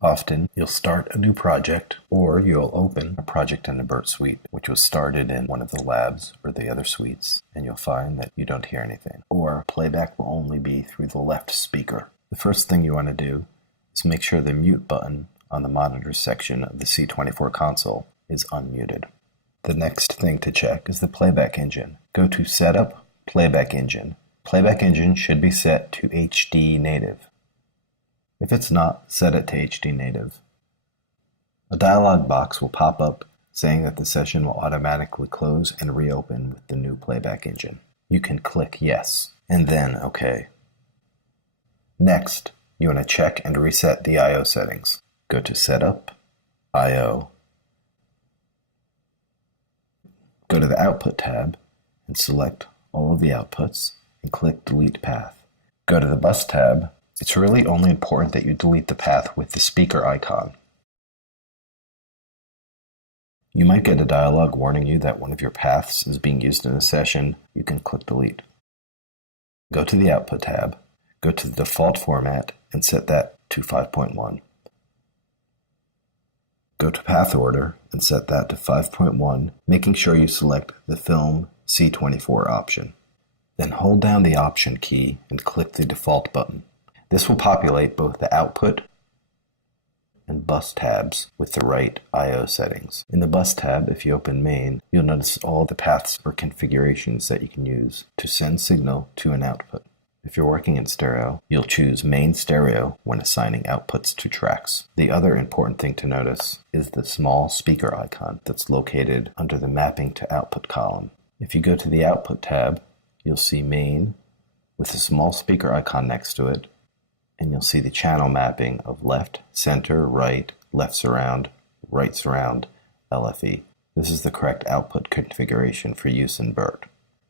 Often, you'll start a new project, or you'll open a project in the Burtt suite, which was started in one of the labs or the other suites, and you'll find that you don't hear anything. Or playback will only be through the left speaker. The first thing you want to do is make sure the mute button on the monitor section of the C24 console is unmuted. The next thing to check is the playback engine. Go to Setup, Playback Engine. Playback engine should be set to HD native. If it's not, set it to HD native. A dialog box will pop up saying that the session will automatically close and reopen with the new playback engine. You can click Yes, and then OK. Next, you want to check and reset the I/O settings. Go to Setup, I/O. Go to the Output tab and select all of the outputs and click Delete Path. Go to the Bus tab. It's really only important that you delete the path with the speaker icon. You might get a dialog warning you that one of your paths is being used in a session. You can click Delete. Go to the Output tab, go to the default format and set that to 5.1. Go to Path Order and set that to 5.1, making sure you select the Film C24 option. Then hold down the Option key and click the Default button. This will populate both the Output and Bus tabs with the right I/O settings. In the Bus tab, if you open Main, you'll notice all the paths or configurations that you can use to send signal to an output. If you're working in stereo, you'll choose Main Stereo when assigning outputs to tracks. The other important thing to notice is the small speaker icon that's located under the Mapping to Output column. If you go to the Output tab, you'll see Main with a small speaker icon next to it, and you'll see the channel mapping of left, center, right, left surround, right surround, LFE. This is the correct output configuration for use in Burtt.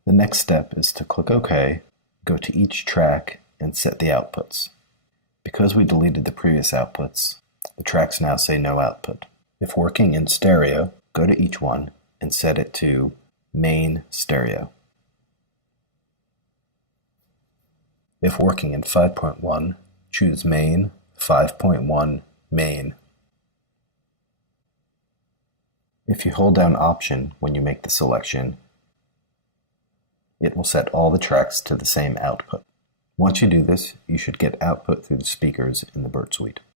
The next step is to click OK, go to each track, and set the outputs. Because we deleted the previous outputs, the tracks now say no output. If working in stereo, go to each one and set it to Main Stereo. If working in 5.1, choose Main, 5.1, Main. If you hold down Option when you make the selection, it will set all the tracks to the same output. Once you do this, you should get output through the speakers in the Burtt suite.